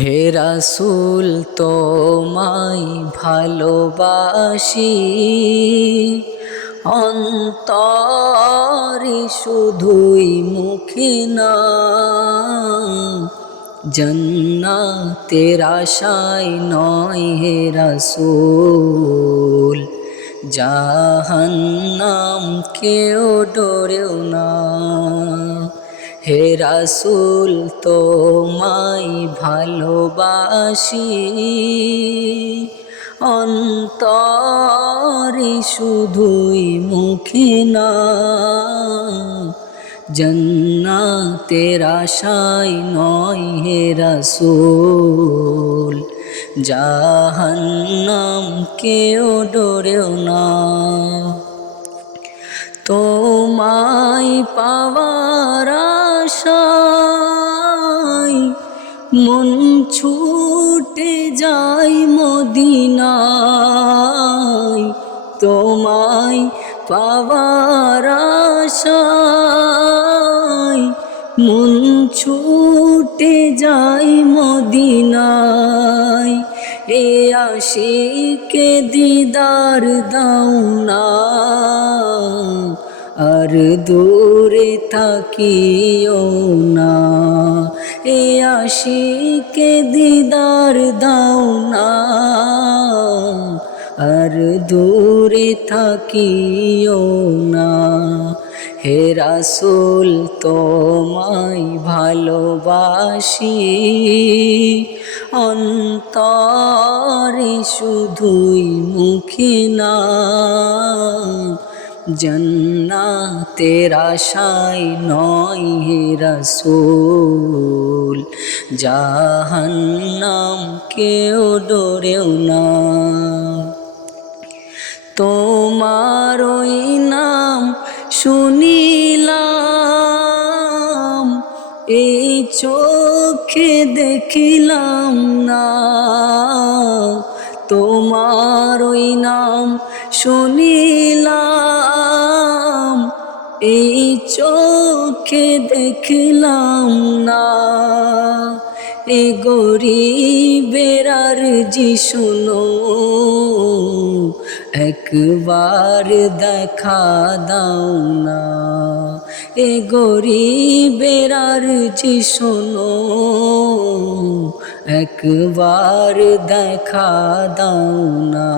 হে রাসূল তোমায় ভালোবাসি, অন্তরে শুধুই মুখে না। জান্নাতের আশায় নয় হে রাসূল, জাহান্নাম কেউ ডোরেও না। হে রাসূল তোমায় ভালোবাসি, অন্তরে শুধুই মুখে না। জান্নাতের আশায় নয় হে রাসূল, জাহান্নাম কেউ ডোরেও না। তোমায় পাওয়ার আশায় মন ছুটে যায় মদিনায়। তোমায় পাওয়ার আশায় মন ছুটে যায় মদিনায়। এ আশিকে দিদার দাও না, আর দূরে থাকিও না। এ আশিকে দিদার দাও না, আর দূরে থাকিও না। হে রাসূল তোমায় ভালোবাসি, অন্তরে শুধুই মুখে না। জান্নাতের আশায় নয় হে রাসূল, জাহান্নাম কেউ ডোরেও না। তোমার ওই নাম শুনিলাম, এই চোখে দেখিলাম না। তোমার ওই নাম শুনিলাম, এই চোখে দেখিলাম না। এ গরিবের আরজি শোনো, একবার দেখা দাও না। এ গরিবের আরজি শোনো, একবার দেখা দাও না।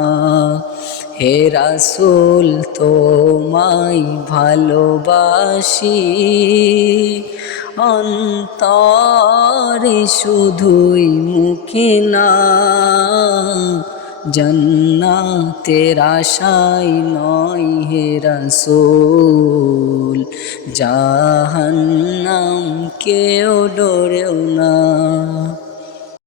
হে রাসূল তোমায় ভালোবাসি, অন্তরে শুধুই মুখে না। জান্নাতের আশায় নয় হে রাসূল, জাহান্নাম কেউ ডোরেও না।